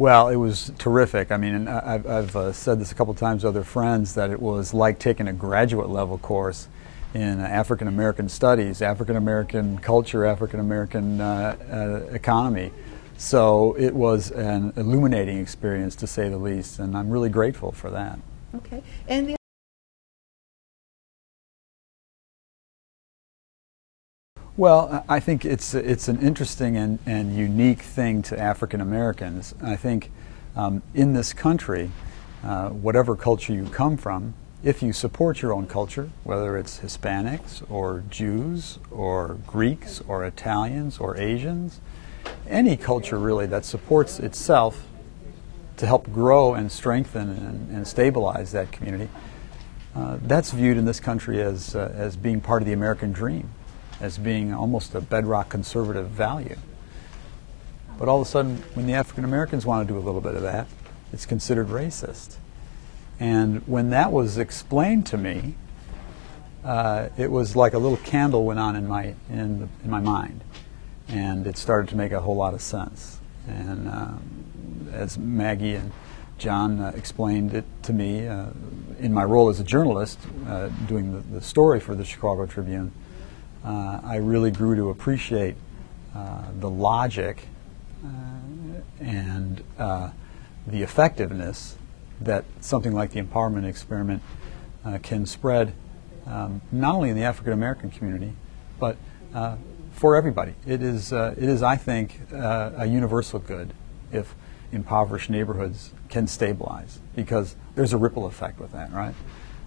Well, it was terrific. I mean, and I've said this a couple times to other friends that it was like taking a graduate level course in African American studies, African American culture, African American economy. So it was an illuminating experience, to say the least, and I'm really grateful for that. Okay. And Well, I think it's an interesting and unique thing to African Americans. I think in this country, whatever culture you come from, if you support your own culture, whether it's Hispanics or Jews or Greeks or Italians or Asians, any culture really that supports itself to help grow and strengthen and stabilize that community, that's viewed in this country as being part of the American dream, as being almost a bedrock conservative value. But all of a sudden, when the African Americans want to do a little bit of that, it's considered racist. And when that was explained to me, it was like a little candle went on in my mind, and it started to make a whole lot of sense. And as Maggie and John explained it to me in my role as a journalist, doing the story for the Chicago Tribune, I really grew to appreciate the logic and the effectiveness that something like the empowerment experiment can spread, not only in the African American community, but for everybody. It is, I think, a universal good if impoverished neighborhoods can stabilize, because there's a ripple effect with that, right?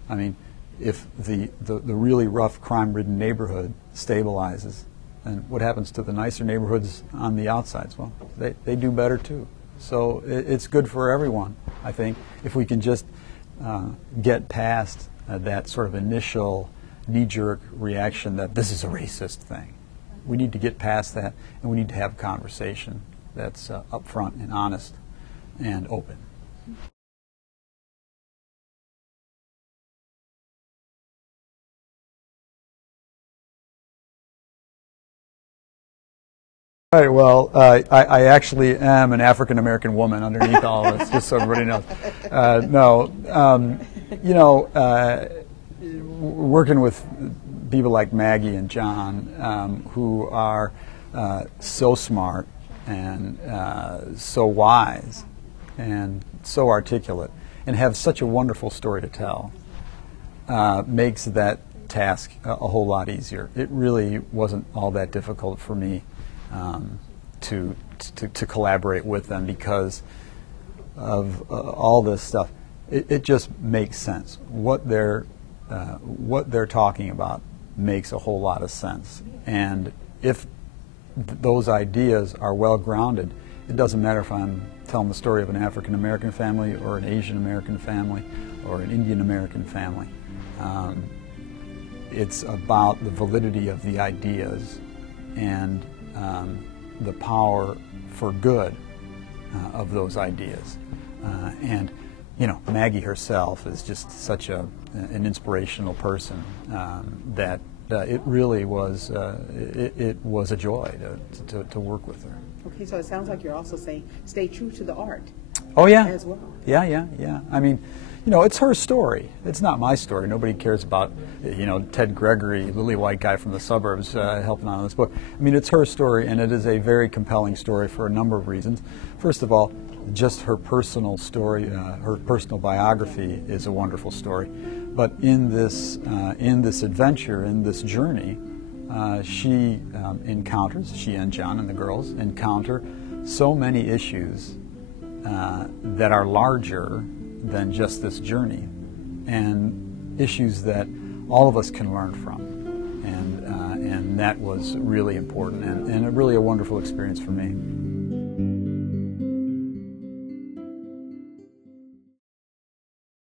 I mean, if the really rough, crime-ridden neighborhood stabilizes, then what happens to the nicer neighborhoods on the outsides? Well, they do better too. So it's good for everyone, I think, if we can just get past that sort of initial knee-jerk reaction that this is a racist thing. We need to get past that, and we need to have a conversation that's upfront and honest and open. Right, well, I actually am an African-American woman underneath all of this, just so everybody knows. Working with people like Maggie and John, who are so smart and so wise and so articulate and have such a wonderful story to tell, makes that task a whole lot easier. It really wasn't all that difficult for me to collaborate with them because of all this stuff. It just makes sense. What they're talking about makes a whole lot of sense. And if those ideas are well grounded, it doesn't matter if I'm telling the story of an African American family or an Asian American family or an Indian American family. It's about the validity of the ideas and the power for good of those ideas. And you know, Maggie herself is just such an inspirational person that it really was it was a joy to work with her. okay, so it sounds like you're also saying stay true to the art. Oh yeah, as well. Yeah. I mean, you know, it's her story. It's not my story. Nobody cares about, you know, Ted Gregory, lily white guy from the suburbs, helping out on this book. I mean, it's her story, and it is a very compelling story for a number of reasons. First of all, just her personal story, her personal biography is a wonderful story. But in this adventure, in this journey, she and John and the girls encounter so many issues that are larger than just this journey, and issues that all of us can learn from, and that was really important and really a wonderful experience for me.